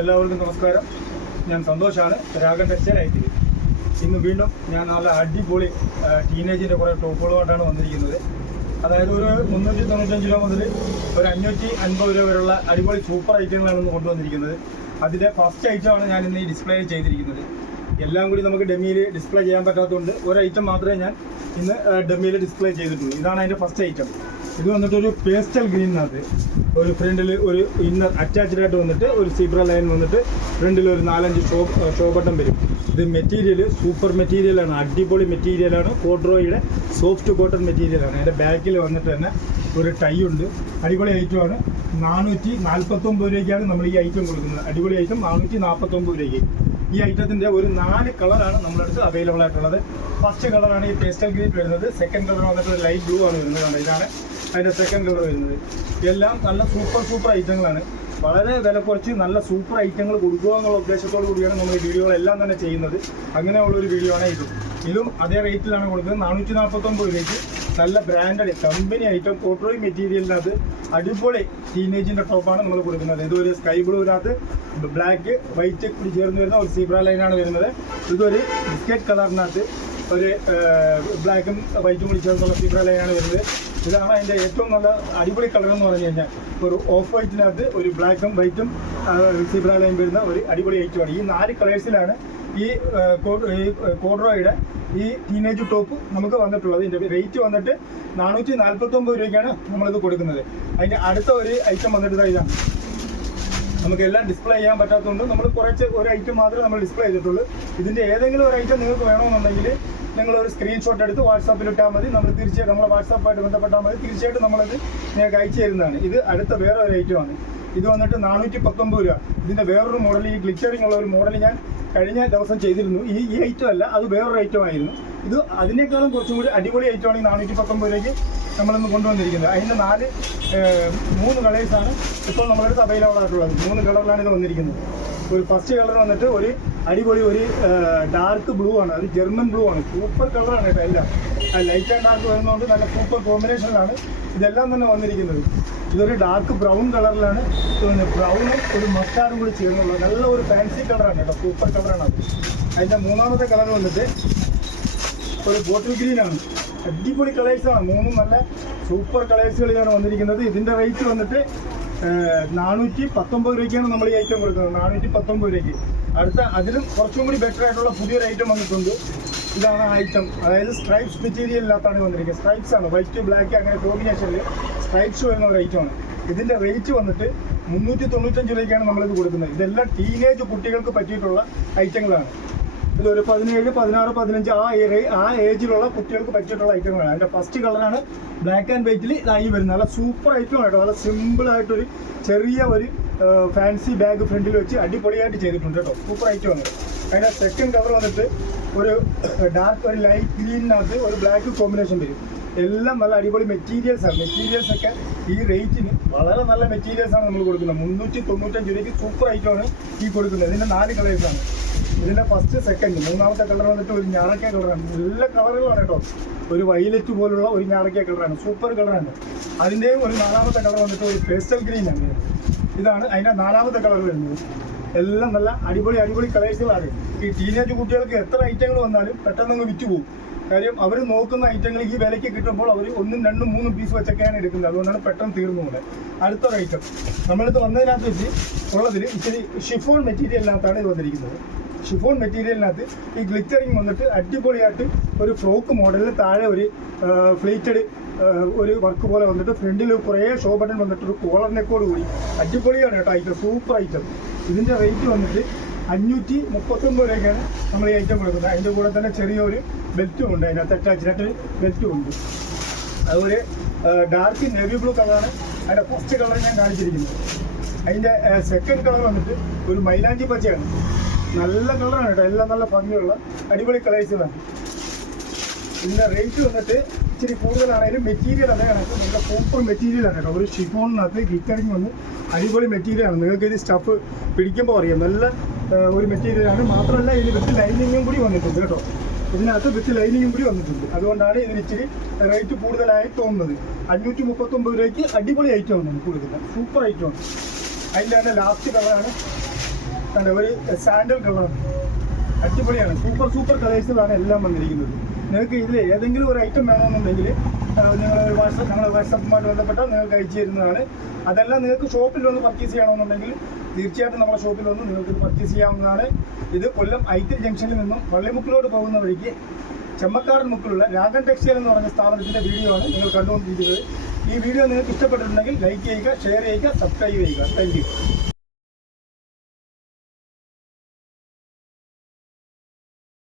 എല്ലാവർക്കും നമസ്കാരം. ഞാൻ സന്തോഷാണ്. രാഗം ടെക്സ്റ്റൈൽ ഐറ്റിൽ ഇന്ന് വീണ്ടും ഞാൻ നല്ല അടിപൊളി ടീനേജിന്റെ കുറേ ടോപ്പുകളുമായിട്ടാണ് വന്നിരിക്കുന്നത്. അതായത് ഒരു മുന്നൂറ്റി തൊണ്ണൂറ്റഞ്ച് രൂപ മുതൽ ഒരു അഞ്ഞൂറ്റി അൻപത് രൂപ വരെയുള്ള അടിപൊളി സൂപ്പർ ഐറ്റങ്ങളാണ് ഇന്ന് കൊണ്ടുവന്നിരിക്കുന്നത്. അതിന്റെ ഫസ്റ്റ് ഐറ്റമാണ് ഞാൻ ഇന്ന് ഈ ഡിസ്പ്ലേ ചെയ്തിരിക്കുന്നത്. എല്ലാം കൂടി നമുക്ക് ഡെമിയിൽ ഡിസ്പ്ലേ ചെയ്യാൻ പറ്റാത്തതുകൊണ്ട് ഒരു ഐറ്റം മാത്രമേ ഞാൻ ഇന്ന് ഡെമിയിൽ ഡിസ്പ്ലേ ചെയ്തിട്ടുള്ളൂ. ഇതാണ് അതിന്റെ ഫസ്റ്റ് ഐറ്റം ഇത് വന്നിട്ട് ഒരു പേസ്റ്റൽ ഗ്രീനിനകത്ത് ഒരു ഫ്രണ്ടിൽ ഒരു ഇന്നർ അറ്റാച്ച്ഡ് ആയിട്ട് വന്നിട്ട് ഒരു സീബ്ര ലൈൻ വന്നിട്ട് ഫ്രണ്ടിൽ ഒരു നാലഞ്ച് ഷോ ഷോ ബട്ടൺ വരും. ഇത് മെറ്റീരിയൽ സൂപ്പർ മെറ്റീരിയലാണ്. അടിപൊളി മെറ്റീരിയലാണ്. കോഡ്രോയുടെ സോഫ്റ്റ് കോട്ടൺ മെറ്റീരിയലാണ്. അതിന്റെ ബാക്കിൽ വന്നിട്ട് തന്നെ ഒരു ടൈ ഉണ്ട്. അടിപൊളി ഐറ്റമാണ് നാനൂറ്റി നാൽപ്പത്തൊമ്പത് രൂപയ്ക്കാണ് നമ്മൾ ഈ ഐറ്റം കൊടുക്കുന്നത്. അടിപൊളി ഐറ്റം നാനൂറ്റി നാൽപ്പത്തൊമ്പത് രൂപയ്ക്ക്. ഈ ഐറ്റത്തിന്റെ ഒരു നാല് കളറാണ് നമ്മുടെ അടുത്ത് അവൈലബിൾ ആയിട്ടുള്ളത്. ഫസ്റ്റ് കളറാണ് ഈ പേസ്റ്റൽ ഗ്രീൻ വരുന്നത്. സെക്കൻഡ് കളർ വന്നിട്ട് ലൈറ്റ് ബ്ലൂ ആണ് വരുന്നത്. കണ്ടോ ഇതാണ് അതിന്റെ സെക്കൻഡ് കളർ വരുന്നത്. എല്ലാം നല്ല സൂപ്പർ സൂപ്പർ ഐറ്റങ്ങളാണ് വളരെ വില കുറച്ച് നല്ല സൂപ്പർ ഐറ്റങ്ങൾ കൊടുക്കുക എന്നുള്ള ഉദ്ദേശത്തോടു കൂടിയാണ് നമ്മൾ ഈ വീഡിയോകളെല്ലാം തന്നെ ചെയ്യുന്നത്. അങ്ങനെയുള്ള ഒരു വീഡിയോ ആണ് ഇതും. ഇതും അതേ റേറ്റിലാണ് കൊടുക്കുന്നത്. നാനൂറ്റി നാൽപ്പത്തൊമ്പത് രൂപയ്ക്ക് നല്ല ബ്രാൻഡഡ് കമ്പനി ഐറ്റം കോട്ടോയി മെറ്റീരിയലിനകത്ത് അടിപൊളി ടീനേജിന്റെ ടോപ്പാണ് നമ്മൾ കൊടുക്കുന്നത്. ഇതൊരു സ്കൈ ബ്ലൂവിനകത്ത് ബ്ലാക്ക് വൈറ്റ് കൂടി ചേർന്ന് വരുന്ന ഒരു സീബ്ര ലൈനാണ് വരുന്നത്. ഇതൊരു ബിസ്ക്കറ്റ് കളറിനകത്ത് ഒരു ബ്ലാക്കും വൈറ്റും കൂടി ചേർന്നുള്ള സീബ്ര ലൈനാണ് വരുന്നത്. ഇതാണ് അതിന്റെ ഏറ്റവും നല്ല അടിപൊളി കളർ എന്ന് പറഞ്ഞു കഴിഞ്ഞാൽ ഒരു ഓഫ് വൈറ്റിനകത്ത് ഒരു ബ്ലാക്കും വൈറ്റും സീബ്ര ലൈൻ വരുന്ന ഒരു അടിപൊളി ഐറ്റമാണ് ഈ നാല് കളേഴ്സിലാണ് ഈ കോഡ്രോയുടെ ഈ ടീനേജ് ടോപ്പ് നമുക്ക് വന്നിട്ടുള്ളത്. ഇതിന്റെ റേറ്റ് വന്നിട്ട് നാനൂറ്റി നാൽപ്പത്തൊമ്പത് രൂപയ്ക്കാണ് നമ്മളിത് കൊടുക്കുന്നത്. അതിന്റെ അടുത്ത ഒരു ഐറ്റം വന്നിട്ട് ഇതാണ്. നമുക്ക് എല്ലാം ഡിസ്പ്ലേ ചെയ്യാൻ പറ്റാത്തതുകൊണ്ട് നമ്മൾ കുറച്ച് ഒരു ഐറ്റം മാത്രമേ നമ്മൾ ഡിസ്പ്ലേ ചെയ്തിട്ടുള്ളൂ. ഇതിന്റെ ഏതെങ്കിലും ഒരു ഐറ്റം നിങ്ങൾക്ക് വേണമെന്നുണ്ടെങ്കിൽ നിങ്ങൾ ഒരു സ്ക്രീൻഷോട്ട് എടുത്ത് വാട്സാപ്പിൽ ഇട്ടാൽ മതി. നമ്മൾ തീർച്ചയായിട്ടും നമ്മളെ വാട്സാപ്പായിട്ട് ബന്ധപ്പെട്ടാൽ മതി. തീർച്ചയായിട്ടും നമ്മളത് നിങ്ങൾക്ക് അയച്ചു തരുന്നതാണ്. ഇത് അടുത്ത വേറെ ഒരു ഐറ്റമാണ് ഇത് വന്നിട്ട് നാനൂറ്റി പത്തൊമ്പത് രൂപ. ഇതിന്റെ വേറൊരു മോഡൽ ഈ ഗ്ലിച്ചറിങ് ഉള്ള ഒരു മോഡൽ ഞാൻ കഴിഞ്ഞ ദിവസം ചെയ്തിരുന്നു. ഈ ഈ ഐറ്റം അല്ല അത് വേറൊരു ഐറ്റം ആയിരുന്നു. ഇത് അതിനേക്കാളും കുറച്ചും കൂടി അടിപൊളി ഐറ്റമാണ് ഈ നാനൂറ്റി പത്തൊമ്പത് രൂപയ്ക്ക് നമ്മളിന്ന് കൊണ്ടുവന്നിരിക്കുന്നത്. അതിന്റെ നാല് മൂന്ന് കളേഴ്സാണ് ഇപ്പോൾ നമ്മളടുത്ത് അവൈലബിൾ ആയിട്ടുള്ളത് മൂന്ന് കളറിലാണ് ഇത് വന്നിരിക്കുന്നത്. ഒരു ഫസ്റ്റ് കളർ വന്നിട്ട് ഒരു അടിപൊളി ഒരു ഡാർക്ക് ബ്ലൂ ആണ്. അത് ജർമ്മൻ ബ്ലൂ ആണ്. സൂപ്പർ കളറാണ് കേട്ടോ എല്ലാം. ലൈറ്റ് ആൻഡ് ഡാർക്ക് വരുന്നതുകൊണ്ട് നല്ല സൂപ്പർ കോമ്പിനേഷനിലാണ് ഇതെല്ലാം തന്നെ വന്നിരിക്കുന്നത്. ഇതൊരു ഡാർക്ക് ബ്രൗൺ കളറിലാണ് പിന്നെ ബ്രൗണും ഒരു മസ്റ്റാർഡും കൂടി ചേർന്നുള്ളത് നല്ല ഒരു ഫാൻസി കളറാണ് കേട്ടോ. സൂപ്പർ കളറാണ് അത്. അതിന്റെ മൂന്നാമത്തെ കളർ വന്നിട്ട് ഒരു ബോട്ടിൽ ഗ്രീനാണ് അടിപൊളി കളേഴ്സാണ് മൂന്നും നല്ല സൂപ്പർ കളേഴ്സുകളിലാണ് വന്നിരിക്കുന്നത്. ഇതിന്റെ റേറ്റ് വന്നിട്ട് നാനൂറ്റി പത്തൊമ്പത് രൂപയ്ക്കാണ് നമ്മൾ ഈ ഐറ്റം കൊടുക്കുന്നത്. നാനൂറ്റി പത്തൊമ്പത് രൂപയ്ക്ക്. അടുത്ത അതിലും കുറച്ചും കൂടി ബെറ്റർ ആയിട്ടുള്ള പുതിയൊരു ഐറ്റം വന്നിട്ടുണ്ട്. ഇതാണ് ഐറ്റം അതായത് സ്ട്രൈപ്സ് മെറ്റീരിയലിനകത്താണ് വന്നിരിക്കുന്നത്. സ്ട്രൈപ്സ് ആണ്. വൈറ്റ് ബ്ലാക്ക് അങ്ങനെ കോമ്പിനേഷനിൽ സ്ട്രൈപ്സ് വരുന്ന ഒരു ഐറ്റം ആണ്. ഇതിന്റെ റേറ്റ് വന്നിട്ട് മുന്നൂറ്റി തൊണ്ണൂറ്റഞ്ച് രൂപയ്ക്കാണ് നമ്മളിത് കൊടുക്കുന്നത്. ഇതെല്ലാം ടീനേജ് കുട്ടികൾക്ക് പറ്റിയിട്ടുള്ള ഐറ്റങ്ങളാണ് ഇതൊരു പതിനേഴ് പതിനാറ് പതിനഞ്ച് ആ ഏരിയ ആ ഏജിലുള്ള കുട്ടികൾക്ക് പറ്റിയിട്ടുള്ള ഐറ്റങ്ങളാണ്. അതിന്റെ ഫസ്റ്റ് കളറാണ് ബ്ലാക്ക് ആൻഡ് വൈറ്റിൽ ഇതായി വരുന്നത്. നല്ല സൂപ്പർ ഐറ്റം കേട്ടോ. നല്ല സിമ്പിൾ ആയിട്ടൊരു ചെറിയ ഒരു ഫാൻസി ബാഗ് ഫ്രണ്ടിൽ വെച്ച് അടിപൊളിയായിട്ട് ചെയ്തിട്ടുണ്ട് കേട്ടോ. സൂപ്പർ ഐറ്റം ആണ് അതിന്റെ സെക്കൻഡ് കളർ വന്നിട്ട് ഒരു ഡാർക്ക് ഒരു ലൈറ്റ് ഗ്രീനിനകത്ത് ഒരു ബ്ലാക്ക് കോമ്പിനേഷൻ വരും. എല്ലാം നല്ല അടിപൊളി മെറ്റീരിയൽസ് ആണ്. മെറ്റീരിയൽസ് ഒക്കെ ഈ റേറ്റിന് വളരെ നല്ല മെറ്റീരിയൽസ് ആണ് നമ്മൾ കൊടുക്കുന്നത്. മുന്നൂറ്റി തൊണ്ണൂറ്റഞ്ച് രൂപയ്ക്ക് സൂപ്പർ ഐറ്റമാണ് ഈ കൊടുക്കുന്നത്. ഇതിന്റെ നാല് കളേഴ്സാണ് ഇതിന്റെ ഫസ്റ്റ് സെക്കൻഡ് മൂന്നാമത്തെ കളർ വന്നിട്ട് ഒരു ഞാറക്ക കളറാണ് നല്ല കളറുകളാണ് കേട്ടോ. ഒരു വൈലറ്റ് പോലുള്ള ഒരു ഞാറക്ക കളറാണ് സൂപ്പർ കളറാണ് അതിന്റെയും ഒരു നാലാമത്തെ കളർ വന്നിട്ട് ഒരു പേസ്റ്റൽ ഗ്രീൻ ആണ്. ഇതാണ് അതിന്റെ നാലാമത്തെ കളർ വരുന്നത്. എല്ലാം നല്ല അടിപൊളി അടിപൊളി കളേഴ്സുകളാണ് ഈ ടീനേജ് കുട്ടികൾക്ക് എത്ര ഐറ്റങ്ങൾ വന്നാലും പെട്ടെന്ന് അങ്ങ് വിറ്റ് പോകും കാര്യം അവർ നോക്കുന്ന ഐറ്റങ്ങൾ ഈ വിലയ്ക്ക് കിട്ടുമ്പോൾ അവർ ഒന്നും രണ്ടും മൂന്നും പീസ് വെച്ചൊക്കെയാണ് എടുക്കുന്നത്. അതുകൊണ്ടാണ് പെട്ടെന്ന് തീർന്നു പോകുന്നത് അടുത്തൊരു ഐറ്റം നമ്മളിത് വന്നതിനകത്ത് വെച്ച് ഉള്ളതിൽ ഇച്ചിരി ഷിഫോൺ മെറ്റീരിയലിനകത്താണ് ഇത് വന്നിരിക്കുന്നത്. ഷിഫോൺ മെറ്റീരിയലിനകത്ത് ഈ ഗ്ലിറ്ററിങ് വന്നിട്ട് അടിപൊളിയായിട്ട് ഒരു ഫ്രോക്ക് മോഡലിൽ താഴെ ഒരു ഫ്ലീറ്റഡ് ഒരു വർക്ക് പോലെ വന്നിട്ട് ഫ്രണ്ടിൽ കുറേ ഷോ ബട്ടൺ വന്നിട്ട് ഒരു കോളർ നെക്കോട് കൂടി. അടിപൊളിയാണ് കേട്ടോ ഐറ്റം സൂപ്പർ ഐറ്റം ഇതിന്റെ റേറ്റ് വന്നിട്ട് അഞ്ഞൂറ്റി മുപ്പത്തൊമ്പത് രൂപയ്ക്കാണ് നമ്മൾ ഈ ഐറ്റം കൊടുക്കുന്നത് അതിന്റെ കൂടെ തന്നെ ചെറിയൊരു ബെൽറ്റും ഉണ്ട് അതിനകത്ത് അറ്റാച്ച്ഡായിട്ട് ബെൽറ്റും ഉണ്ട്. അതുപോലെ ഡാർക്ക് നേവി ബ്ലൂ കളറാണ് അതിന്റെ ഫസ്റ്റ് കളർ ഞാൻ കാണിച്ചിരിക്കുന്നത്. അതിന്റെ സെക്കൻഡ് കളർ വന്നിട്ട് ഒരു മൈലാഞ്ചി പച്ചയാണ്. നല്ല കളറാണ് കേട്ടോ. എല്ലാം നല്ല ഭംഗിയുള്ള അടിപൊളി കളേഴ്സുകളാണ് ഇതിന്റെ റേറ്റ് വന്നിട്ട് ഇച്ചിരി കൂടുതലാണെങ്കിലും മെറ്റീരിയൽ അതേ കണക്ക്. നല്ല സൂപ്പർ മെറ്റീരിയലാണ് കേട്ടോ. ഒരു ഷിഫോണിനകത്ത് ഗിറ്ററിങ് വന്ന് അടിപൊളി മെറ്റീരിയലാണ് നിങ്ങൾക്ക് ഇത് സ്റ്റഫ് പിടിക്കുമ്പോൾ അറിയാം. നല്ല ഒരു മെറ്റീരിയലാണ് മാത്രമല്ല ഇതിന് വിത്ത് ലൈനിങ്ങും കൂടി വന്നിട്ടുണ്ട് കേട്ടോ. ഇതിനകത്ത് വിത്ത് ലൈനിങ്ങും കൂടി വന്നിട്ടുണ്ട്. അതുകൊണ്ടാണ് ഇതിന് ഇച്ചിരി റേറ്റ് കൂടുതലായി തോന്നുന്നത്. അഞ്ഞൂറ്റി മുപ്പത്തൊമ്പത് രൂപയ്ക്ക് അടിപൊളി ഐറ്റമാണ് നമുക്ക് കൊടുക്കുന്നത് സൂപ്പർ ഐറ്റമാണ് അതിന്റെ തന്നെ ലാസ്റ്റ് കളറാണ് കണ്ട? ഒരു സാൻഡൽ കളറാണ് അടിപൊളിയാണ്. സൂപ്പർ സൂപ്പർ കളേഴ്സിലാണ് എല്ലാം വന്നിരിക്കുന്നത്. നിങ്ങൾക്ക് ഇതിൽ ഏതെങ്കിലും ഒരു ഐറ്റം വേണമെന്നുണ്ടെങ്കിൽ നിങ്ങൾ വാട്സപ്പ് ഞങ്ങൾ വാട്സപ്പുമായിട്ട് ബന്ധപ്പെട്ടാൽ നിങ്ങൾക്ക് അയച്ചു തരുന്നതാണ്. അതെല്ലാം നിങ്ങൾക്ക് ഷോപ്പിൽ വന്ന് പർച്ചേസ് ചെയ്യണമെന്നുണ്ടെങ്കിൽ തീർച്ചയായിട്ടും നമ്മുടെ ഷോപ്പിൽ വന്ന് നിങ്ങൾക്ക് പർച്ചേസ് ചെയ്യാവുന്നതാണ്. ഇത് കൊല്ലം ഐറ്റൽ ജംഗ്ഷനിൽ നിന്നും വള്ളിമുക്കിലോട്ട് പോകുന്ന വഴിക്ക് ചെമ്മക്കാടൻ മുക്കിലുള്ള രാഗൻ ടെക്സ്റ്റൈൽ എന്ന് പറഞ്ഞ സ്ഥാപനത്തിന്റെ വീഡിയോ ആണ് നിങ്ങൾ കണ്ടുകൊണ്ടിരിക്കുന്നത്. ഈ വീഡിയോ നിങ്ങൾക്ക് ഇഷ്ടപ്പെട്ടിട്ടുണ്ടെങ്കിൽ ലൈക്ക് ചെയ്യുക ഷെയർ ചെയ്യുക സബ്സ്ക്രൈബ് ചെയ്യുക. താങ്ക്